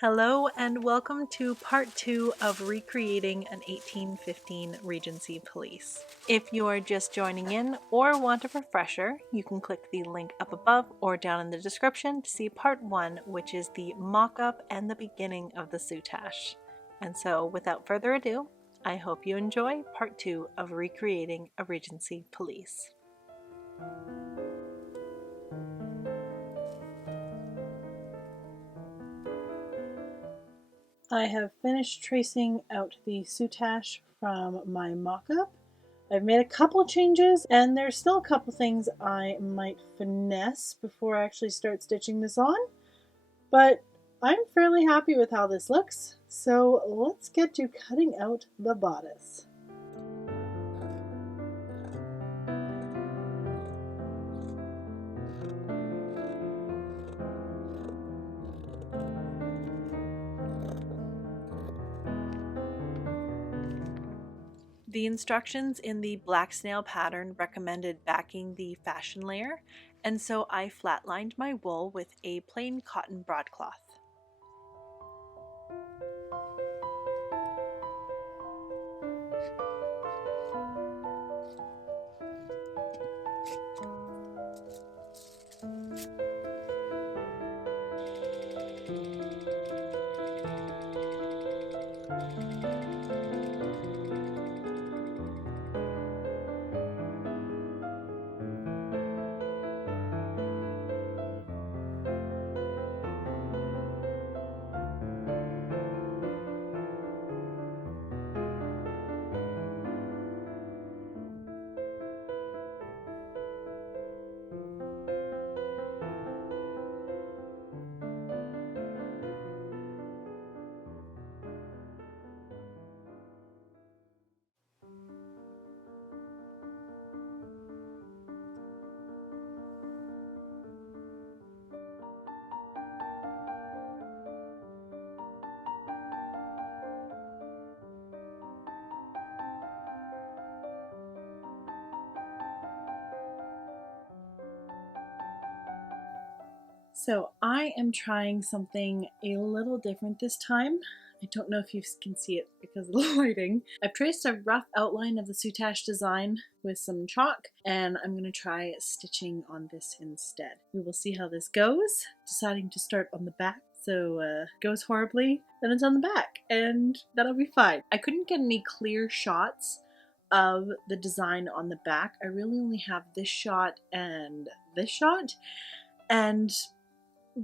Hello and welcome to part 2 of recreating an 1815 Regency Pelisse. If you are just joining in or want a refresher, you can click the link up above or down in the description to see part 1, which is the mock-up and the beginning of the Soutache. And so without further ado, I hope you enjoy part 2 of recreating a Regency Pelisse. I have finished tracing out the Soutache from my mock-up. I've made a couple changes, and there's still a couple things I might finesse before I actually start stitching this on, but I'm fairly happy with how this looks, so let's get to cutting out the bodice. The instructions in the black snail pattern recommended backing the fashion layer, and so I flatlined my wool with a plain cotton broadcloth. So I am trying something a little different this time. I don't know if you can see it because of the lighting. I've traced a rough outline of the Soutache design with some chalk, and I'm going to try stitching on this instead. We will see how this goes. Deciding to start on the back, so goes horribly, then it's on the back, and that'll be fine. I couldn't get any clear shots of the design on the back. I really only have this shot and this shot, and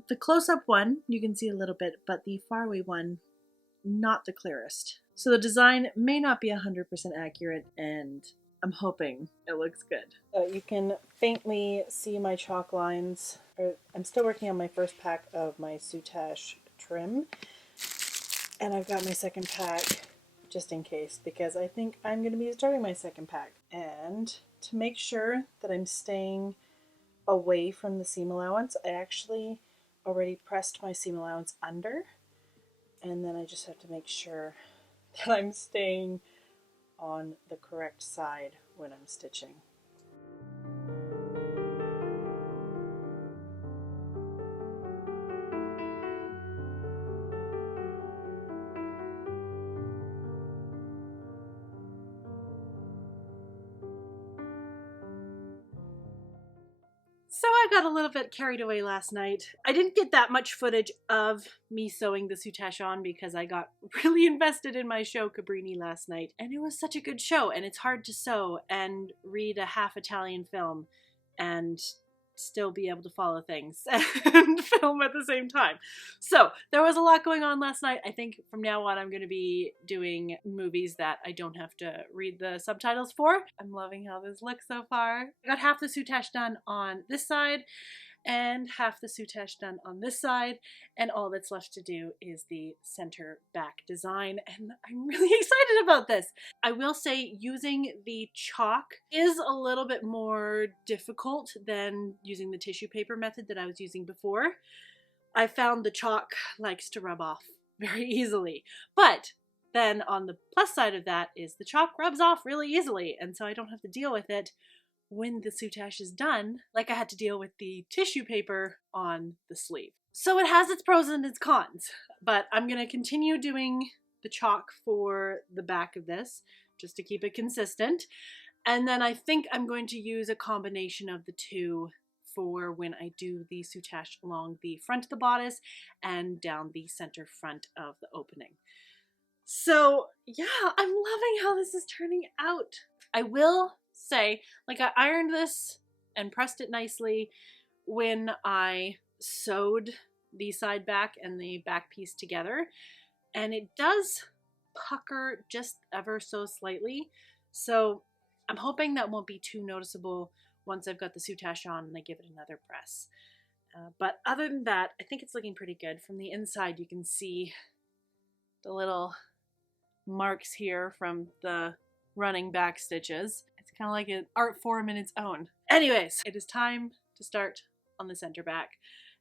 the close-up one, you can see a little bit, but the far-away one, not the clearest. So the design may not be 100% accurate, and I'm hoping it looks good. You can faintly see my chalk lines. I'm still working on my first pack of my Soutache trim, and I've got my second pack just in case, because I think I'm going to be starting my second pack. And to make sure that I'm staying away from the seam allowance, I actually already pressed my seam allowance under, and then I just have to make sure that I'm staying on the correct side when I'm stitching. So I got a little bit carried away last night. I didn't get that much footage of me sewing the Soutache on because I got really invested in my show Cabrini last night, and it was such a good show, and it's hard to sew and read a half Italian film and still be able to follow things and film at the same time. So there was a lot going on last night. I think from now on I'm going to be doing movies that I don't have to read the subtitles for. I'm loving how this looks so far. I got half the Soutache done on this side and half the Soutache done on this side, and all that's left to do is the center back design, and I'm really excited about this. I will say using the chalk is a little bit more difficult than using the tissue paper method that I was using before. I found the chalk likes to rub off very easily, but then on the plus side of that is the chalk rubs off really easily, and so I don't have to deal with it when the Soutache is done, like I had to deal with the tissue paper on the sleeve. So it has its pros and its cons, but I'm going to continue doing the chalk for the back of this just to keep it consistent. And then I think I'm going to use a combination of the two for when I do the soutache along the front of the bodice and down the center front of the opening. So yeah, I'm loving how this is turning out. I will say, like, I ironed this and pressed it nicely when I sewed the side back and the back piece together, and it does pucker just ever so slightly. So I'm hoping that won't be too noticeable once I've got the soutache on and I give it another press. But other than that, I think it's looking pretty good. From the inside, you can see the little marks here from the running back stitches. It's kind of like an art form in its own. Anyways, it is time to start on the center back.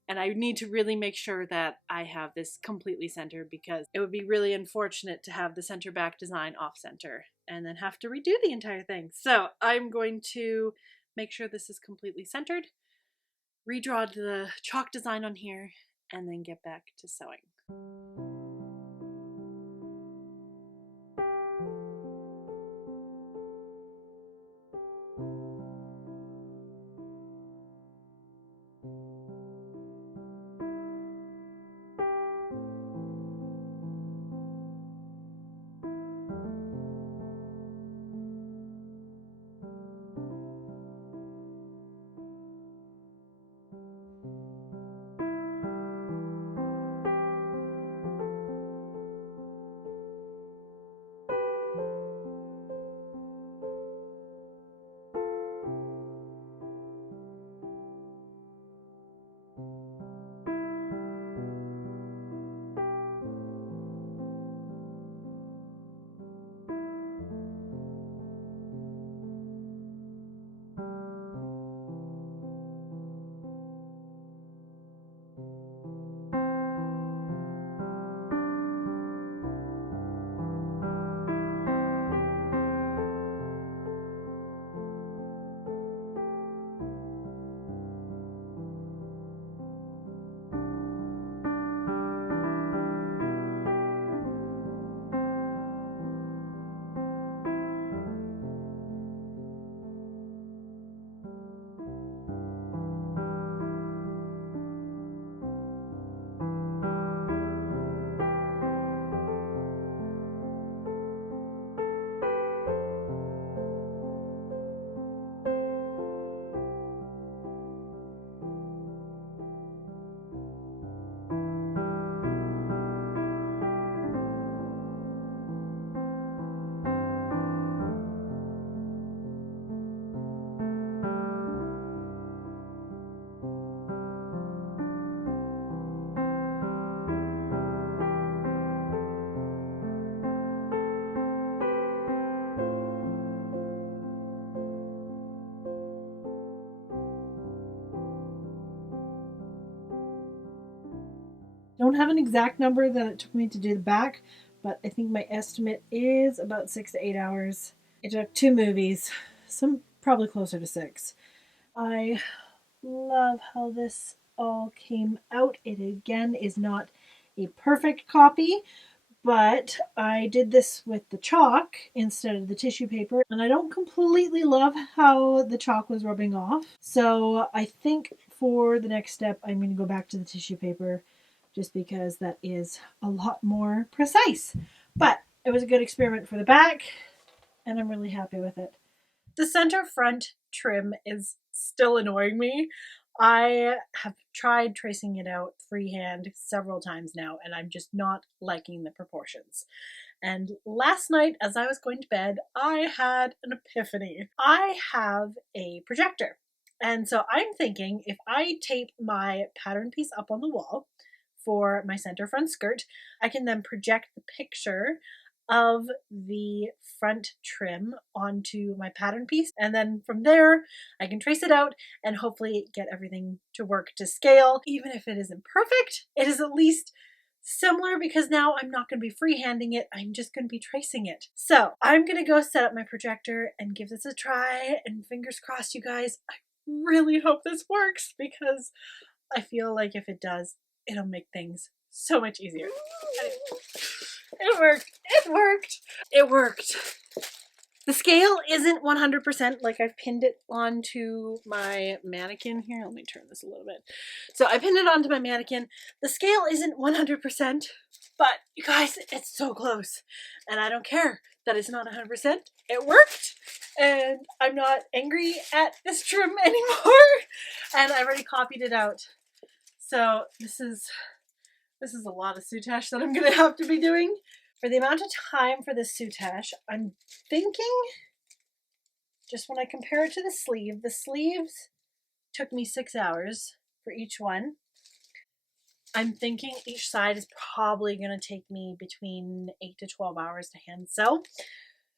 And I need to really make sure that I have this completely centered, because it would be really unfortunate to have the center back design off center and then have to redo the entire thing. So I'm going to make sure this is completely centered, redraw the chalk design on here, and then get back to sewing. Don't have an exact number that it took me to do the back, but I think my estimate is about 6 to 8 hours. It took 2 movies, some probably closer to 6. I love how this all came out. It again is not a perfect copy, but I did this with the chalk instead of the tissue paper, and I don't completely love how the chalk was rubbing off. So I think for the next step, I'm going to go back to the tissue paper, just because that is a lot more precise. But it was a good experiment for the back, and I'm really happy with it. The center front trim is still annoying me. I have tried tracing it out freehand several times now, and I'm just not liking the proportions. And last night, as I was going to bed, I had an epiphany. I have a projector. And so I'm thinking, if I tape my pattern piece up on the wall for my center front skirt, I can then project the picture of the front trim onto my pattern piece, and then from there I can trace it out and hopefully get everything to work to scale. Even if it isn't perfect, it is at least similar, because now I'm not going to be freehanding it, I'm just going to be tracing it. So I'm going to go set up my projector and give this a try, and fingers crossed, you guys. I really hope this works, because I feel like if it does, it'll make things so much easier. It worked. It worked. It worked. The scale isn't 100%, like I've pinned it onto my mannequin here. Let me turn this a little bit. So I pinned it onto my mannequin. The scale isn't 100%, but you guys, it's so close. And I don't care that it's not 100%. It worked, and I'm not angry at this trim anymore. And I already copied it out. So this is a lot of soutache that I'm gonna have to be doing. For the amount of time for this soutache, I'm thinking, just when I compare it to the sleeves took me 6 hours for each one. I'm thinking each side is probably going to take me between 8 to 12 hours to hand sew.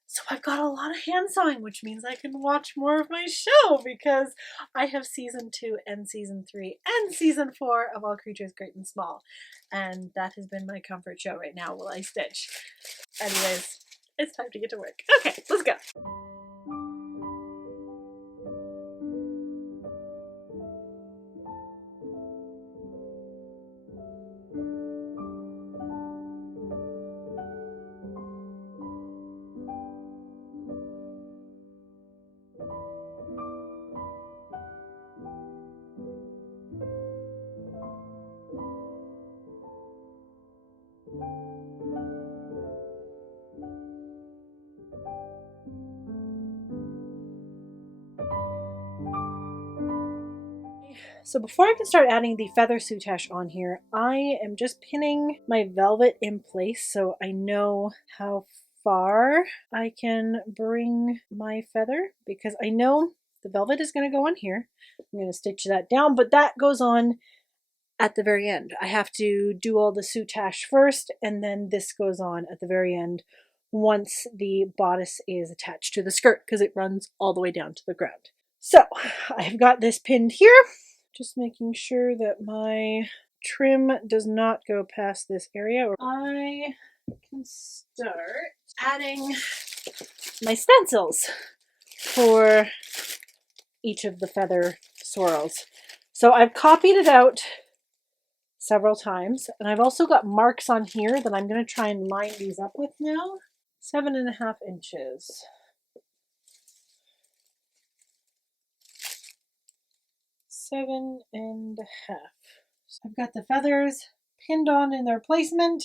So I've got a lot of hand sewing, which means I can watch more of my show because I have season 2 and season 3 and season 4 of All Creatures Great and Small. And that has been my comfort show right now while I stitch. Anyways, it's time to get to work. Okay, let's go. So before I can start adding the feather soutache on here, I am just pinning my velvet in place so I know how far I can bring my feather, because I know the velvet is going to go on here. I'm going to stitch that down, but that goes on at the very end. I have to do all the soutache first, and then this goes on at the very end once the bodice is attached to the skirt, because it runs all the way down to the ground. So I've got this pinned here. Just making sure that my trim does not go past this area. I can start adding my stencils for each of the feather swirls. So I've copied it out several times, and I've also got marks on here that I'm going to try and line these up with now. 7.5 inches. Seven and a half. So I've got the feathers pinned on in their placement.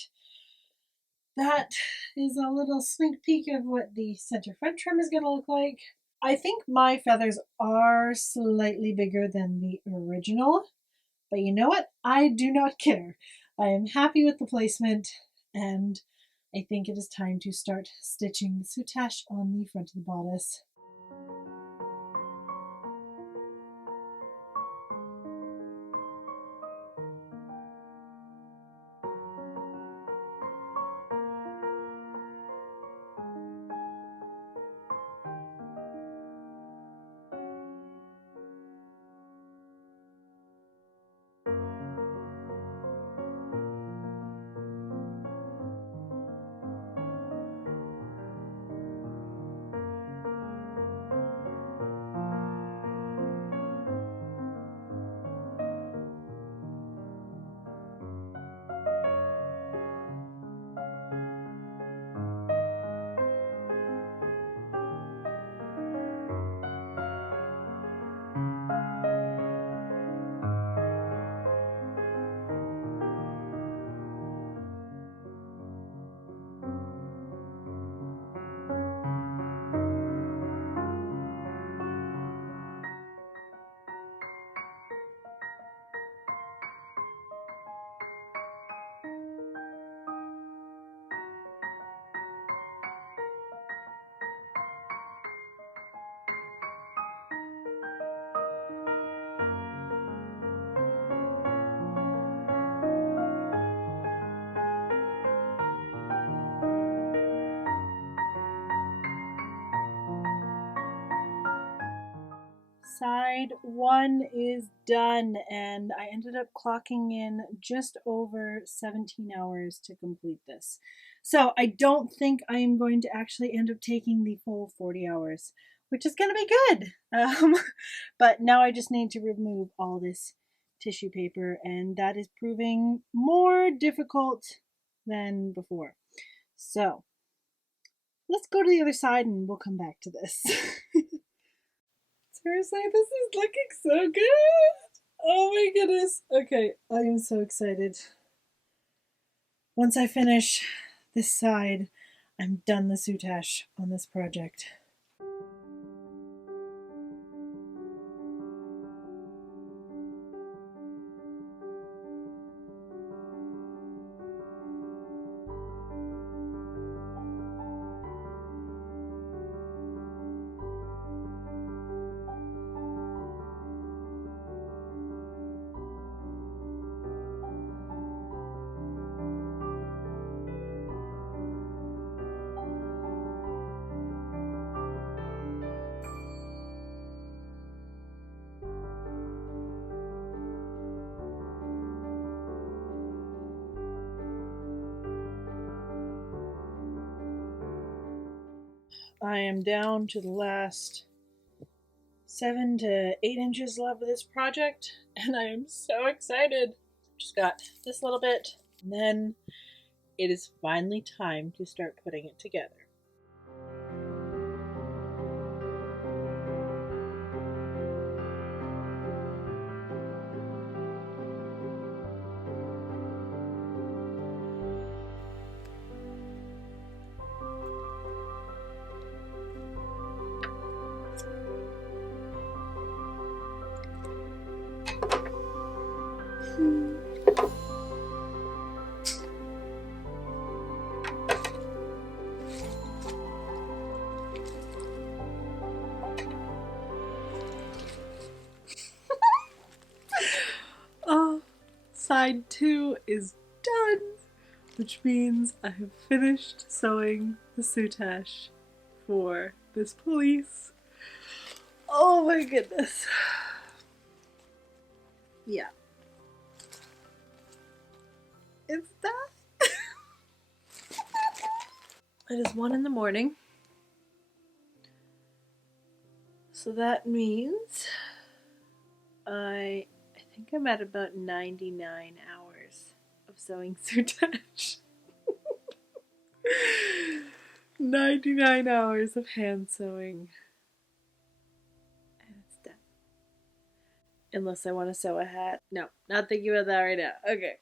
That is a little sneak peek of what the center front trim is going to look like. I think my feathers are slightly bigger than the original, but you know what? I do not care. I am happy with the placement, and I think it is time to start stitching the soutache on the front of the bodice. Side 1 is done, and I ended up clocking in just over 17 hours to complete this. So I don't think I am going to actually end up taking the full 40 hours, which is going to be good. But now I just need to remove all this tissue paper, and that is proving more difficult than before. So let's go to the other side and we'll come back to this. Seriously, this is looking so good. Oh my goodness. Okay, I am so excited. Once I finish this side, I'm done the soutache on this project. I am down to the last 7 to 8 inches left of this project, and I am so excited. Just got this little bit, and then it is finally time to start putting it together. Oh, side 2 is done, which means I have finished sewing the soutache for this pelisse. Oh my goodness. Yeah. It's done. It is 1 in the morning. So that means I think I'm at about 99 hours of sewing soutache. 99 hours of hand sewing. And it's done. Unless I want to sew a hat. No, not thinking about that right now. Okay.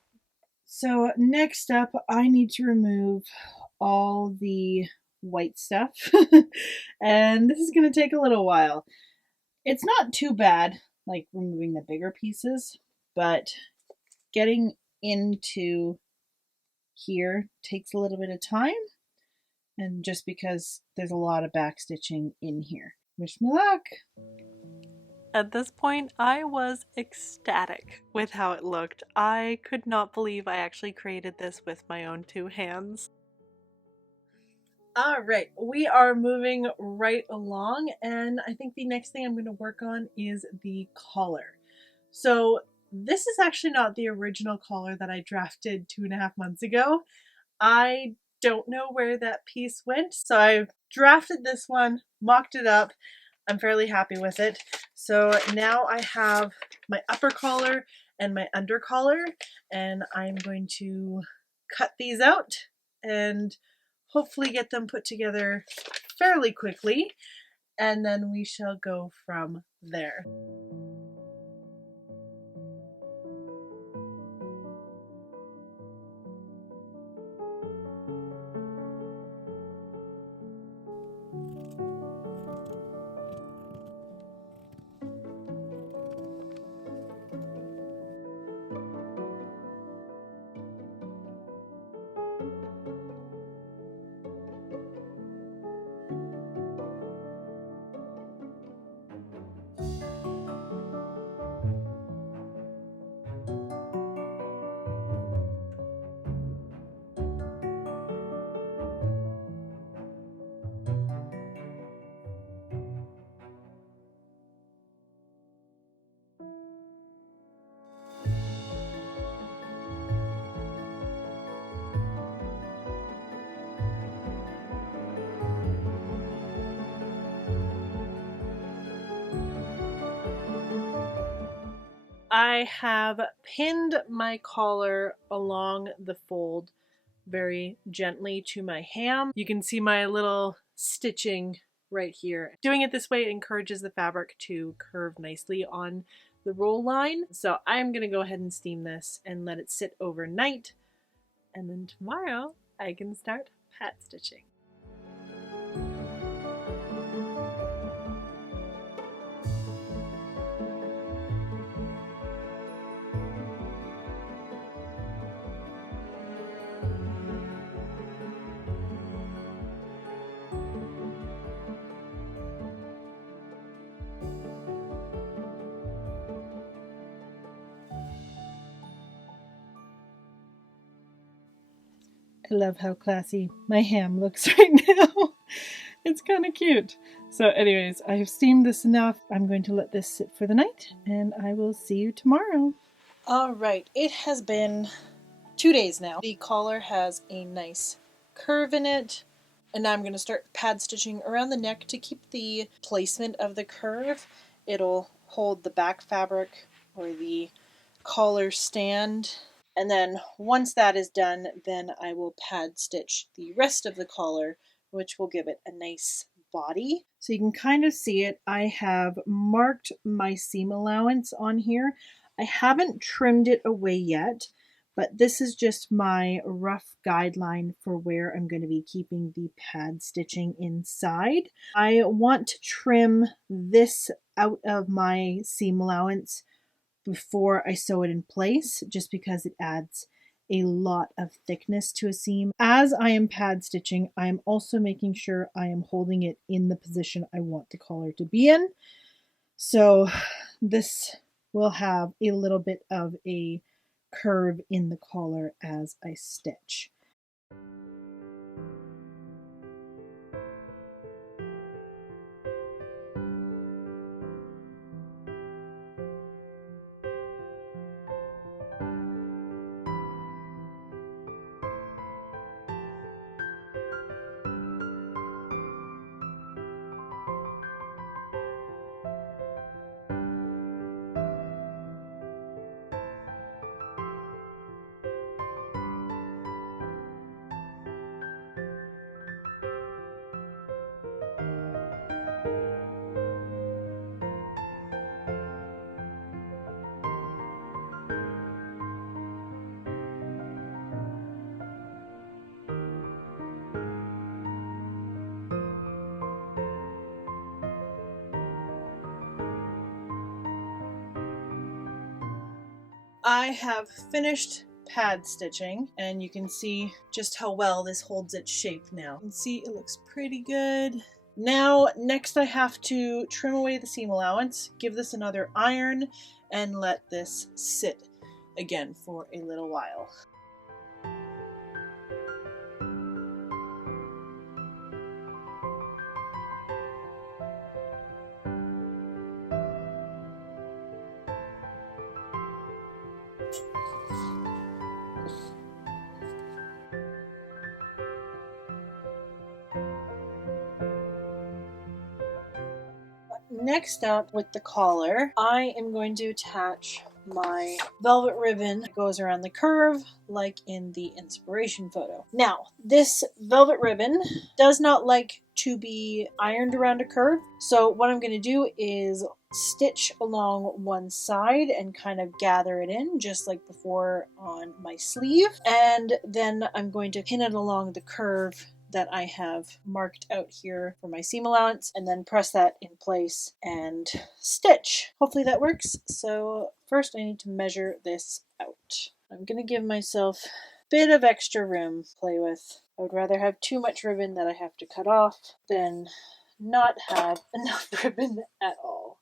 So next up, I need to remove all the white stuff. And this is going to take a little while. It's not too bad, like removing the bigger pieces, but getting into here takes a little bit of time, and just because there's a lot of backstitching in here. Wish me luck! At this point, I was ecstatic with how it looked. I could not believe I actually created this with my own 2 hands. Alright, we are moving right along, and I think the next thing I'm going to work on is the collar. So this is actually not the original collar that I drafted 2.5 months ago. I don't know where that piece went, so I've drafted this one, mocked it up. I'm fairly happy with it. So now I have my upper collar and my under collar, and I'm going to cut these out and hopefully get them put together fairly quickly, and then we shall go from there. I have pinned my collar along the fold very gently to my ham. You can see my little stitching right here. Doing it this way encourages the fabric to curve nicely on the roll line. So I'm gonna go ahead and steam this and let it sit overnight, and then tomorrow I can start pat stitching. I love how classy my ham looks right now. It's kind of cute. So anyways, I have steamed this enough. I'm going to let this sit for the night, and I will see you tomorrow. All right, it has been 2 days now. The collar has a nice curve in it, and now I'm going to start pad stitching around the neck to keep the placement of the curve. It'll hold the back fabric or the collar stand. And then once that is done, then I will pad stitch the rest of the collar, which will give it a nice body. So you can kind of see it. I have marked my seam allowance on here. I haven't trimmed it away yet, but this is just my rough guideline for where I'm going to be keeping the pad stitching inside. I want to trim this out of my seam allowance before I sew it in place, just because it adds a lot of thickness to a seam. As I am pad stitching, I am also making sure I am holding it in the position I want the collar to be in. So this will have a little bit of a curve in the collar as I stitch. I have finished pad stitching, and you can see just how well this holds its shape now. You can see it looks pretty good. Now, next I have to trim away the seam allowance, give this another iron, and let this sit again for a little while. Next up, with the collar, I am going to attach my velvet ribbon that goes around the curve like in the inspiration photo. Now, this velvet ribbon does not like to be ironed around a curve, so what I'm going to do is stitch along one side and kind of gather it in just like before on my sleeve, and then I'm going to pin it along the curve that I have marked out here for my seam allowance, and then press that in place and stitch. Hopefully that works. So first I need to measure this out. I'm gonna give myself a bit of extra room to play with. I would rather have too much ribbon that I have to cut off than not have enough ribbon at all.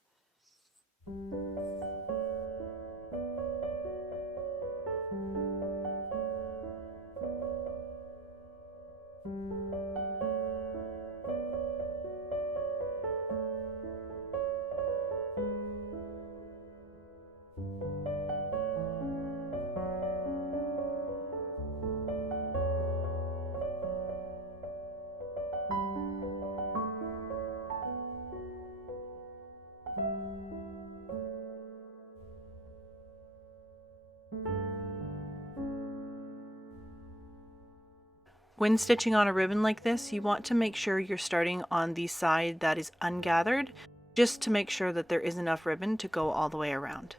When stitching on a ribbon like this, you want to make sure you're starting on the side that is ungathered, just to make sure that there is enough ribbon to go all the way around.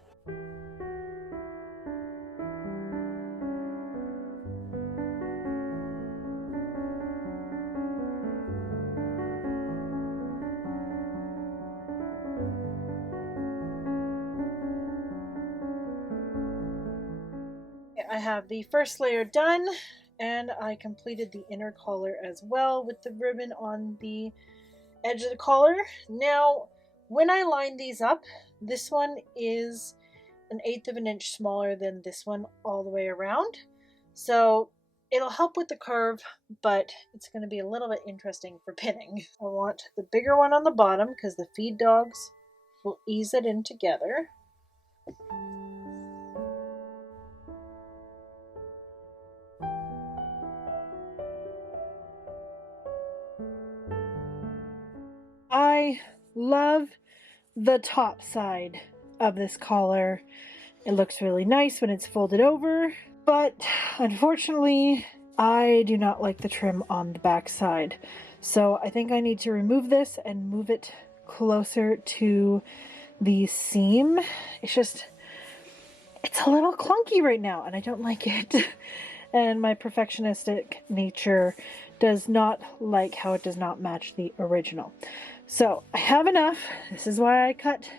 I have the first layer done, and I completed the inner collar as well with the ribbon on the edge of the collar. Now, when I line these up, this one is 1/8 of an inch smaller than this one all the way around. So it'll help with the curve, but it's going to be a little bit interesting for pinning. I want the bigger one on the bottom because the feed dogs will ease it in together. I love the top side of this collar. It looks really nice when it's folded over, but unfortunately I do not like the trim on the back side. So I think I need to remove this and move it closer to the seam. It's a little clunky right now and I don't like it. And my perfectionistic nature does not like how it does not match the original. So I have enough. This is why I cut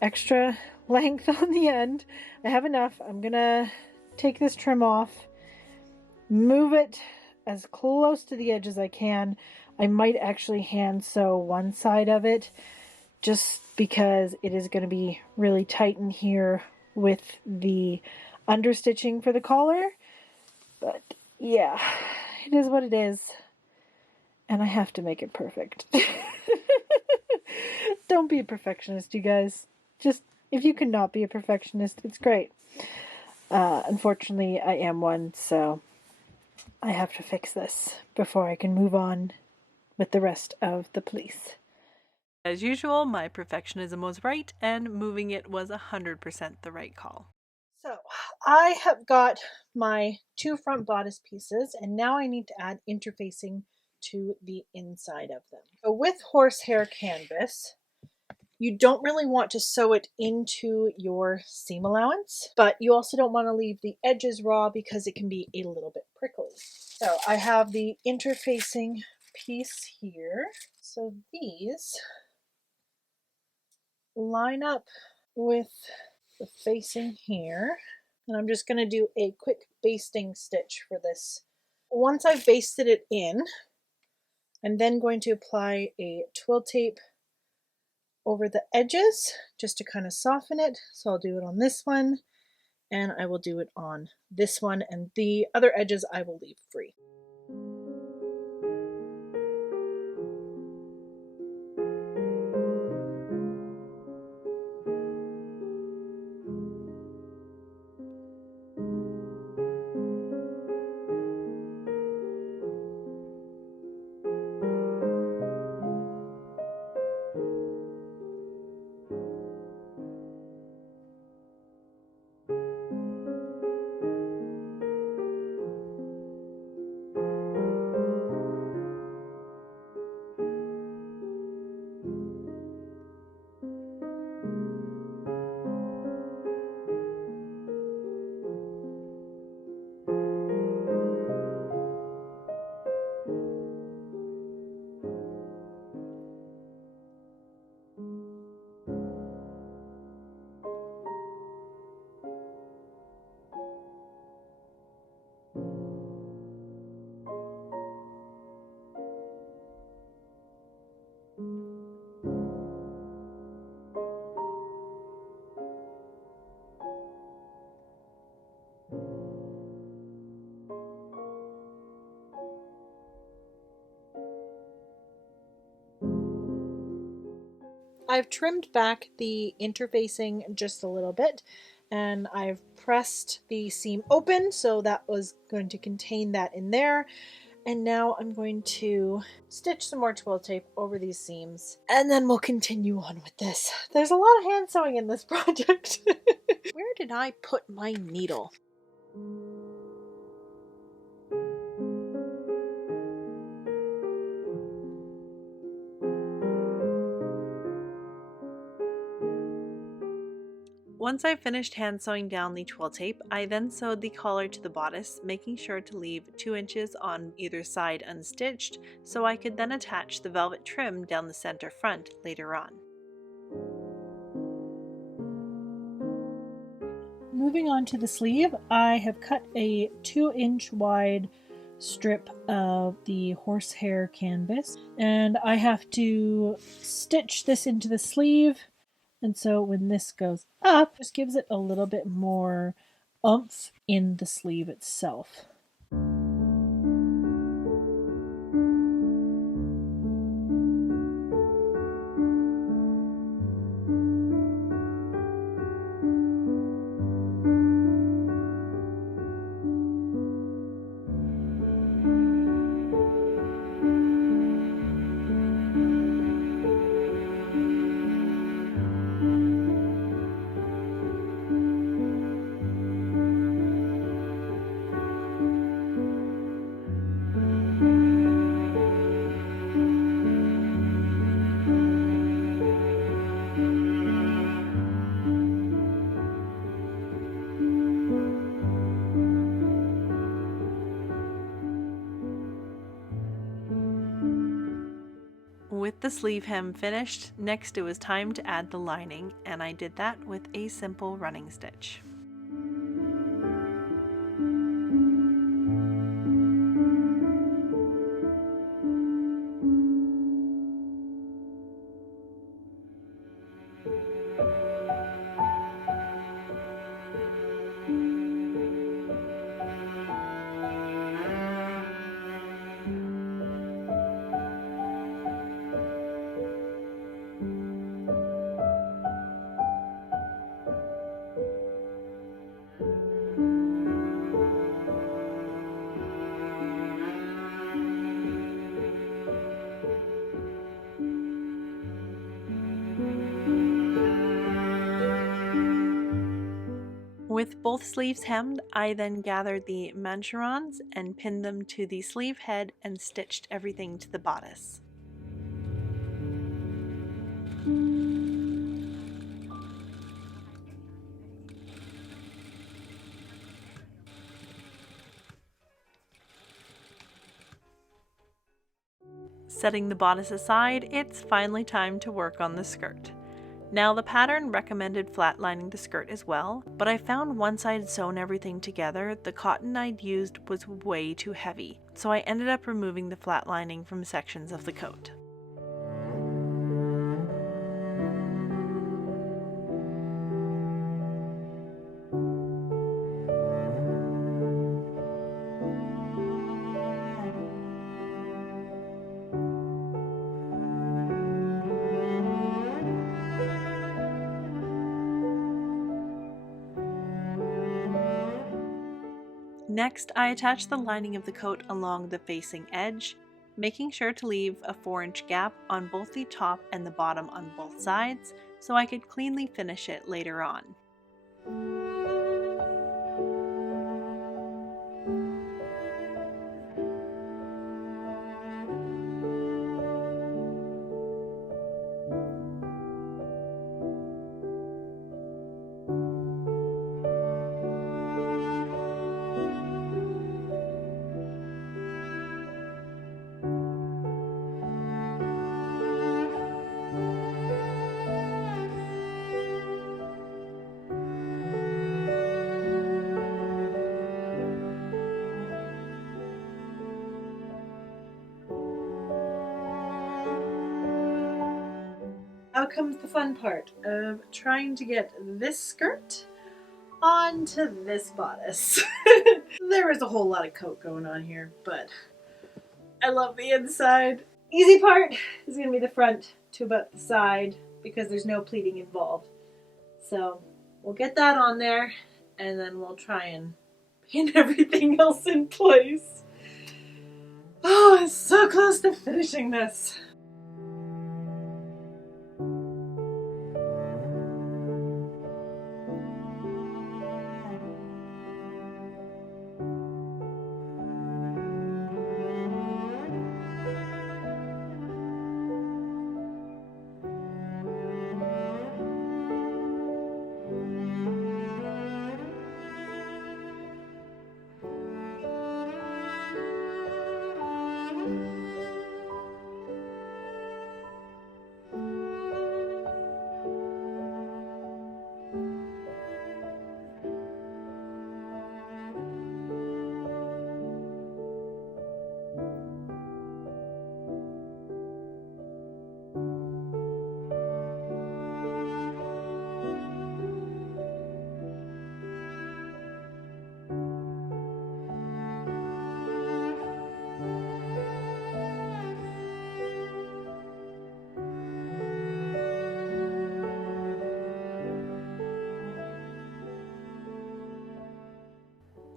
extra length on the end. I have enough. I'm gonna take this trim off, move it as close to the edge as I can. I might actually hand sew one side of it just because it is going to be really tight in here with the understitching for the collar. But yeah, it is what it is. And I have to make it perfect. Don't be a perfectionist, you guys. Just, if you cannot be a perfectionist, it's great. Unfortunately, I am one, so I have to fix this before I can move on with the rest of the pelisse. As usual, my perfectionism was right, and moving it was 100% the right call. So, I have got my 2 front bodice pieces, and now I need to add interfacing to the inside of them. So with horsehair canvas, you don't really want to sew it into your seam allowance, but you also don't want to leave the edges raw because it can be a little bit prickly. So I have the interfacing piece here. So these line up with the facing here. And I'm just going to do a quick basting stitch for this. Once I've basted it in, I'm then going to apply a twill tape over the edges just to kind of soften it. So I'll do it on this one, and I will do it on this one, and the other edges I will leave free. I've trimmed back the interfacing just a little bit, and I've pressed the seam open, so that was going to contain that in there. And now I'm going to stitch some more twill tape over these seams, and then we'll continue on with this. There's a lot of hand sewing in this project. Where did I put my needle? Once I finished hand sewing down the twill tape, I then sewed the collar to the bodice, making sure to leave 2 inches on either side unstitched so I could then attach the velvet trim down the center front later on. Moving on to the sleeve, I have cut a 2-inch wide strip of the horsehair canvas, and I have to stitch this into the sleeve. And so when this goes up, just gives it a little bit more oomph in the sleeve itself. With the sleeve hem finished, next it was time to add the lining, and I did that with a simple running stitch. With both sleeves hemmed, I then gathered the mancherons and pinned them to the sleeve head and stitched everything to the bodice. Setting the bodice aside, it's finally time to work on the skirt. Now the pattern recommended flatlining the skirt as well, but I found once I'd sewn everything together, the cotton I'd used was way too heavy, so I ended up removing the flatlining from sections of the coat. Next, I attached the lining of the coat along the facing edge, making sure to leave a 4-inch gap on both the top and the bottom on both sides so I could cleanly finish it later on. Now comes the fun part of trying to get this skirt onto this bodice. There was a whole lot of coat going on here, but I love the inside. Easy part is going to be the front to about the side because there's no pleating involved. So we'll get that on there and then we'll try and pin everything else in place. Oh, I'm so close to finishing this.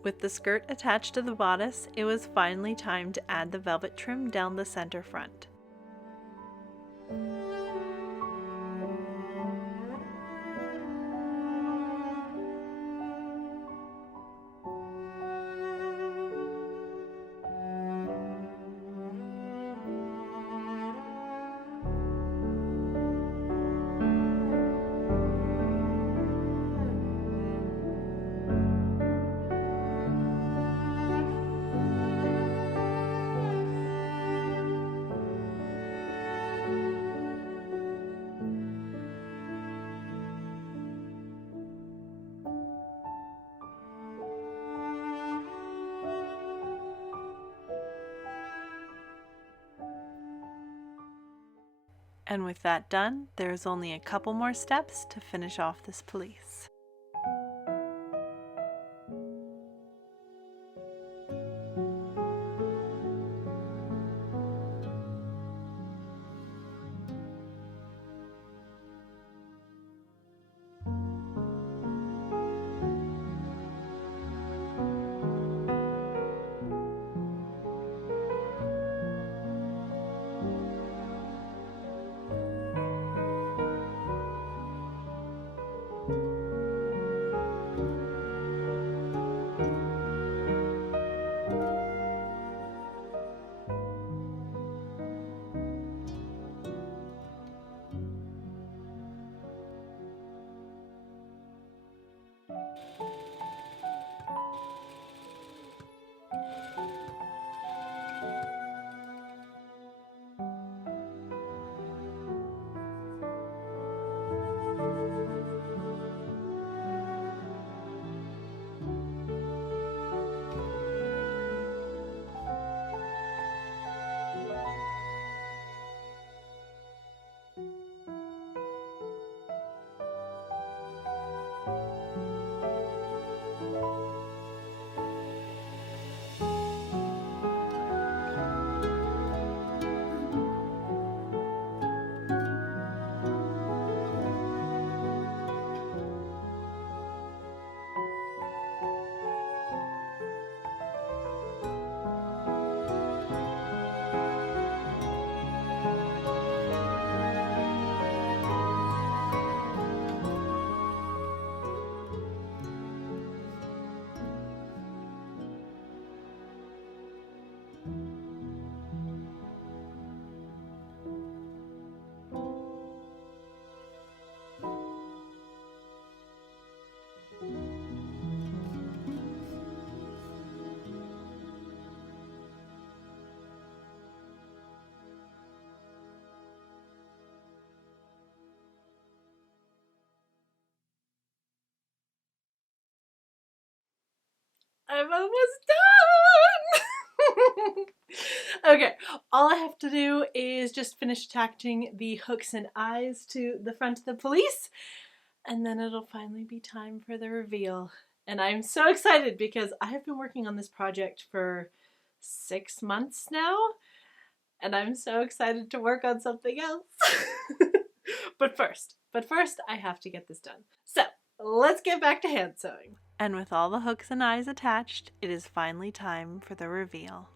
With the skirt attached to the bodice, it was finally time to add the velvet trim down the center front. And with that done, there is only a couple more steps to finish off this pelisse. I'm almost done! Okay, all I have to do is just finish attaching the hooks and eyes to the front of the pelisse, and then it'll finally be time for the reveal. And I'm so excited because I have been working on this project for 6 months now, and I'm so excited to work on something else. But first, I have to get this done. So, let's get back to hand sewing. And with all the hooks and eyes attached, it is finally time for the reveal.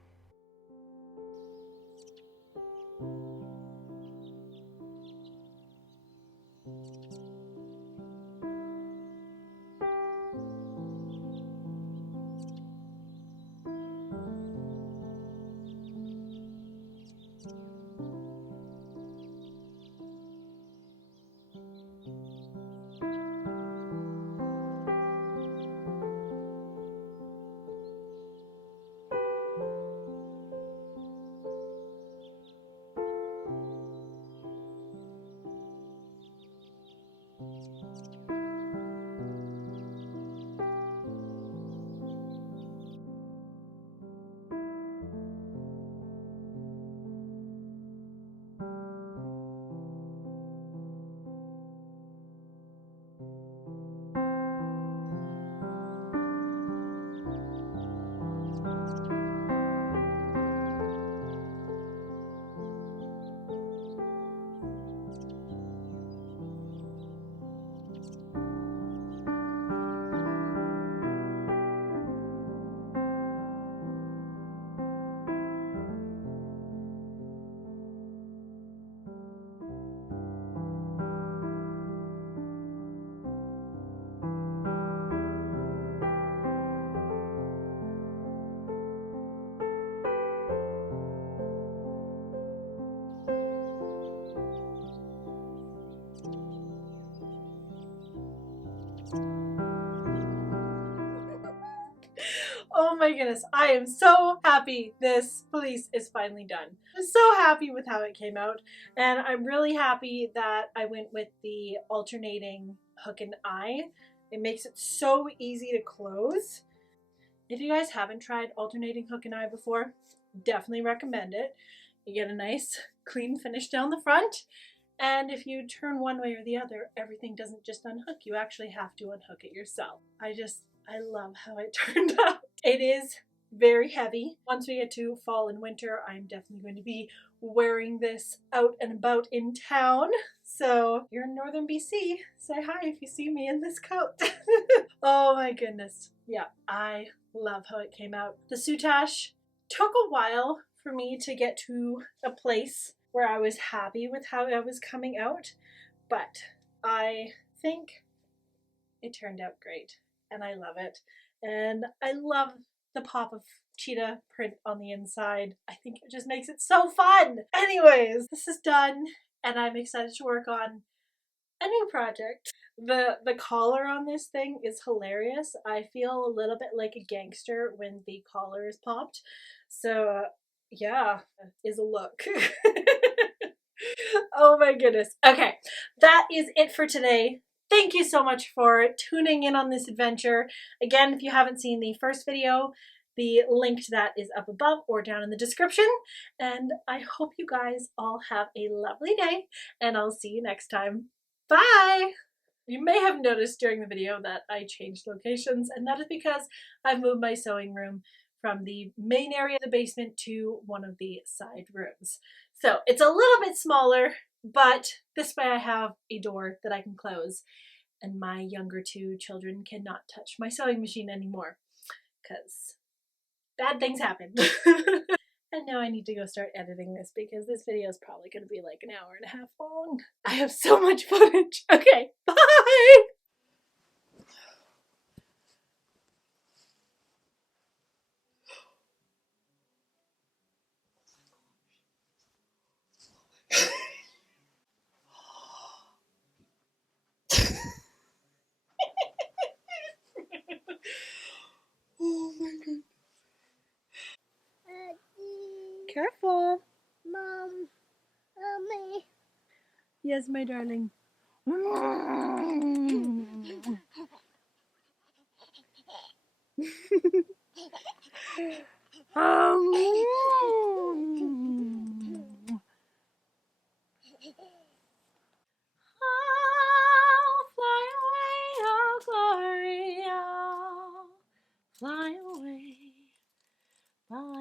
Oh my goodness, I am so happy this pelisse is finally done. I'm so happy with how it came out, and I'm really happy that I went with the alternating hook and eye. It makes it so easy to close. If you guys haven't tried alternating hook and eye before, definitely recommend it. You get a nice clean finish down the front, and if you turn one way or the other, everything doesn't just unhook. You actually have to unhook it yourself. I love how it turned out. It is very heavy. Once we get to fall and winter, I'm definitely going to be wearing this out and about in town. So if you're in northern BC, say hi if you see me in this coat. Oh my goodness. Yeah, I love how it came out. The Soutache took a while for me to get to a place where I was happy with how it was coming out, but I think it turned out great and I love it. And I love the pop of cheetah print on the inside. I think it just makes it so fun. Anyways, this is done and I'm excited to work on a new project. The collar on this thing is hilarious. I feel a little bit like a gangster when the collar is popped. So yeah, is a look. Oh my goodness. Okay, that is it for today. Thank you so much for tuning in on this adventure. Again, if you haven't seen the first video, the link to that is up above or down in the description. And I hope you guys all have a lovely day, and I'll see you next time. Bye! You may have noticed during the video that I changed locations, and that is because I've moved my sewing room from the main area of the basement to one of the side rooms. So it's a little bit smaller, but this way I have a door that I can close, and my younger two children cannot touch my sewing machine anymore, because bad things happen. And now I need to go start editing this because this video is probably going to be like an hour and a half long. I have so much footage. Okay, bye! Oh my god. Careful. Mom, mommy. Yes, my darling. Oh, fly away, oh glory, oh, fly away. Bye.